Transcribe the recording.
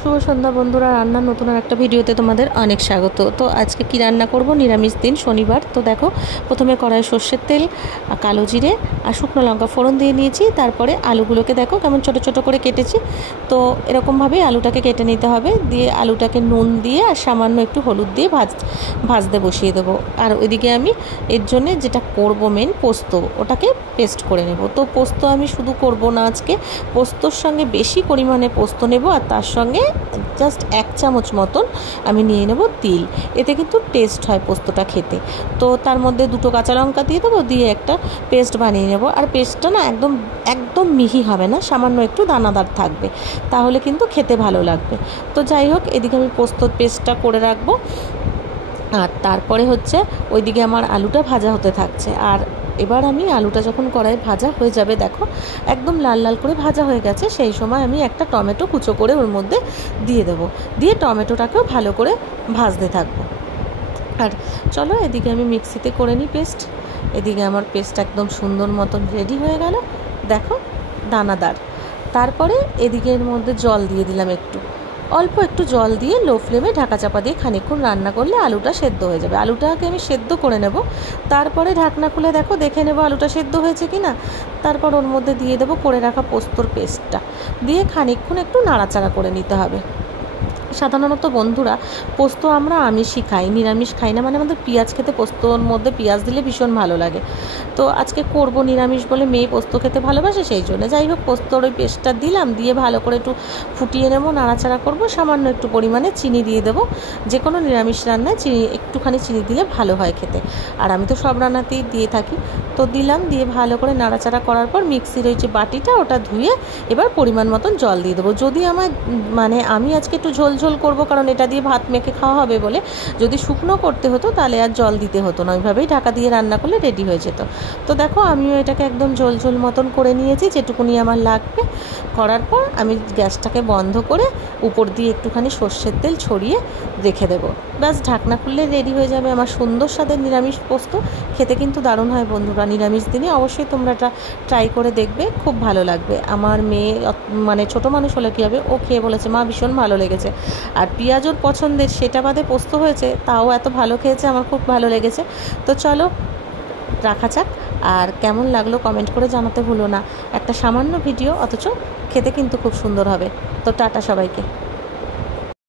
শুভ সন্ধ্যা বন্ধুরা, রান্নার নতুন আর একটা ভিডিওতে তোমাদের অনেক স্বাগত। তো আজকে কি রান্না করব, নিরামিষ দিন শনিবার। তো দেখো, প্রথমে কড়াই সর্ষের তেল, কালো জিরে আর শুকনো লঙ্কা ফোড়ন দিয়ে নিয়েছি। তারপরে আলুগুলোকে দেখো কেমন ছোট ছোট করে কেটেছি। তো এরকমভাবেই আলুটাকে কেটে নিতে হবে। দিয়ে আলুটাকে নুন দিয়ে আর সামান্য একটু হলুদ দিয়ে ভাজতে বসিয়ে দেবো। আর ওইদিকে আমি এর জন্যে যেটা করব মেন, পোস্ত, ওটাকে পেস্ট করে নেব। তো পোস্ত আমি শুধু করব না আজকে, পোস্তর সঙ্গে বেশি পরিমাণে পোস্ত নেব আর তার সঙ্গে জাস্ট 1 চামচ মতন আমি নিয়ে নেব তিল। এতে কিন্তু টেস্ট হয় পোস্তটা খেতে। তো তার মধ্যে 2টো কাঁচা লঙ্কা দিয়ে দেবো, দিয়ে একটা পেস্ট বানিয়ে নেব। আর পেস্টটা না একদম একদম মিহি হবে না, সামান্য একটু দানাদার থাকবে, তাহলে কিন্তু খেতে ভালো লাগবে। তো যাই হোক, এদিকে আমি পোস্তর পেস্টটা করে রাখবো। আর তারপরে হচ্ছে ওইদিকে আমার আলুটা ভাজা হতে থাকছে। আর এবার আমি আলুটা যখন কড়াই ভাজা হয়ে যাবে, দেখো একদম লাল লাল করে ভাজা হয়ে গেছে, সেই সময় আমি একটা টমেটো কুচো করে ওর মধ্যে দিয়ে দেবো। দিয়ে টমেটোটাকেও ভালো করে ভাজতে থাকবো। আর চলো, এদিকে আমি মিক্সিতে করে নিই পেস্ট। এদিকে আমার পেস্ট একদম সুন্দর মতন রেডি হয়ে গেল, দেখো দানাদার। তারপরে এদিকে এর মধ্যে জল দিয়ে দিলাম, অল্প একটু জল দিয়ে লো ফ্লেমে ঢাকা চাপা দিয়ে খানিকক্ষণ রান্না করলে আলুটা সেদ্ধ হয়ে যাবে। আলুটাকে আমি সেদ্ধ করে নেব, তারপরে ঢাকনা খুলে দেখে নেব আলুটা সেদ্ধ হয়েছে কি না। তারপর ওর মধ্যে দিয়ে দেবো করে রাখা পোস্তর পেস্টটা, দিয়ে খানিকক্ষণ একটু নাড়াচাড়া করে নিতে হবে। সাধারণত বন্ধুরা, পোস্ত আমরা আমিষই খাই, নিরামিষ খাই না। মানে আমাদের পেঁয়াজ খেতে, পোস্তর মধ্যে পেঁয়াজ দিলে ভীষণ ভালো লাগে। তো আজকে করব নিরামিষ বলে, মেয়ে পোস্ত খেতে ভালোবাসে, সেই জন্য। যাই হোক, পোস্তর ওই পেস্টটা দিলাম, দিয়ে ভালো করে একটু ফুটিয়ে নেব, নাড়াচাড়া করব। সামান্য একটু পরিমাণে চিনি দিয়ে দেবো। যে কোনো নিরামিষ রান্নায় একটুখানি চিনি দিলে ভালো হয় খেতে। আর আমি তো সব রান্নাতেই দিয়ে থাকি। তো দিলাম, দিয়ে ভালো করে নাড়াচাড়া করার পর মিক্সির ওই যে বাটিটা, ওটা ধুয়ে এবার পরিমাণ মতন জল দিয়ে দেবো। যদি আমি আজকে একটু ঝোল করব, কারণ এটা দিয়ে ভাত মেখে খাওয়া হবে বলে। যদি শুকনো করতে হতো তাহলে আর জল দিতে হতো না, ওইভাবেই ঢাকা দিয়ে রান্না করলে রেডি হয়ে যেত। তো দেখো, আমিও এটাকে একদম ঝোল মতন করে নিয়েছি, যেটুকুনি আমার লাগবে। করার পর আমি গ্যাসটাকে বন্ধ করে উপর দিয়ে একটুখানি সর্ষের তেল ছড়িয়ে রেখে দেবো। ব্যাস, ঢাকনা খুললে রেডি হয়ে যাবে আমার সুন্দর স্বাদের নিরামিষ পোস্ত। খেতে কিন্তু দারুণ হয় বন্ধুরা। নিরামিষ দিনে অবশ্যই তোমরা এটা ট্রাই করে দেখবে, খুব ভালো লাগবে। আমার মেয়ে মানে ছোটো মানুষ হলে কী হবে, ও খেয়ে বলেছে মা ভীষণ ভালো লেগেছে। আর পেঁয়াজোর পছন্দের, সেটা বাদে পোস্ত হয়েছে, তাও এত ভালো খেয়েছে, আমার খুব ভালো লেগেছে। তো চলো রাখা যাক। আর কেমন লাগলো কমেন্ট করে জানাতে ভুলো না। একটা সামান্য ভিডিও, অথচ খেতে কিন্তু খুব সুন্দর হবে। তো টাটা সবাইকে।